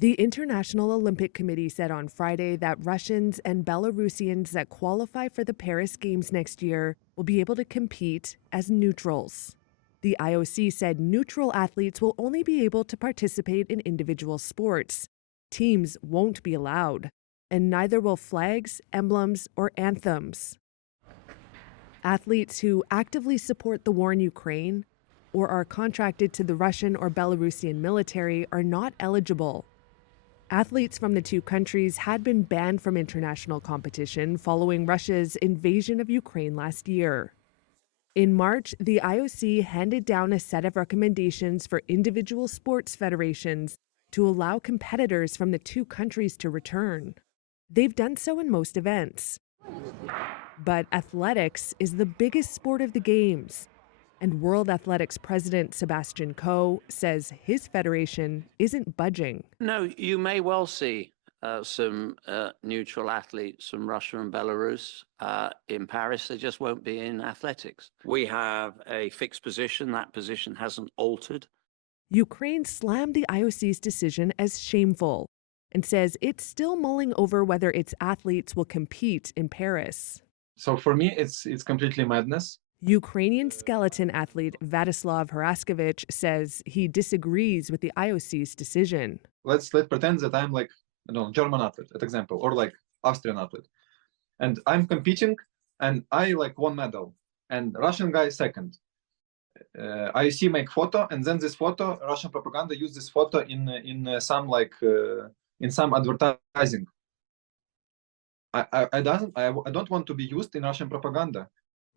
The International Olympic Committee said on Friday that Russians and Belarusians that qualify for the Paris Games next year will be able to compete as neutrals. The IOC said neutral athletes will only be able to participate in individual sports. Teams won't be allowed, and neither will flags, emblems, or anthems. Athletes who actively support the war in Ukraine or are contracted to the Russian or Belarusian military are not eligible. Athletes from the two countries had been banned from international competition following Russia's invasion of Ukraine last year. In March, the IOC handed down a set of recommendations for individual sports federations to allow competitors from the two countries to return. They've done so in most events. But athletics is the biggest sport of the Games, and World Athletics President Sebastian Coe says his federation isn't budging. No, you may well see some neutral athletes from Russia and Belarus in Paris. They just won't be in athletics. We have a fixed position. That position hasn't altered. Ukraine slammed the IOC's decision as shameful and says it's still mulling over whether its athletes will compete in Paris. So for me, it's completely madness. Ukrainian skeleton athlete Vladislav Haraskevich says he disagrees with the IOC's decision. Let's pretend that I'm like, German athlete, for example, or like Austrian athlete. And I'm competing and I like won medal and Russian guy second. IOC make photo and then this photo, Russian propaganda use this photo in some advertising. I don't want to be used in Russian propaganda.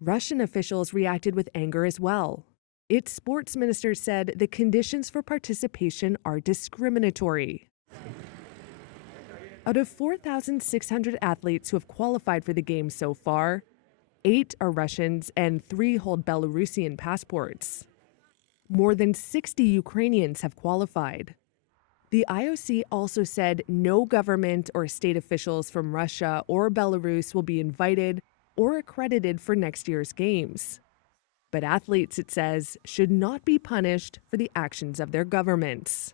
Russian officials reacted with anger as well. Its sports minister said the conditions for participation are discriminatory. Out of 4,600 athletes who have qualified for the Games so far, 8 are Russians and 3 hold Belarusian passports. More than 60 Ukrainians have qualified. The IOC also said no government or state officials from Russia or Belarus will be invited or accredited for next year's Games. But athletes, it says, should not be punished for the actions of their governments.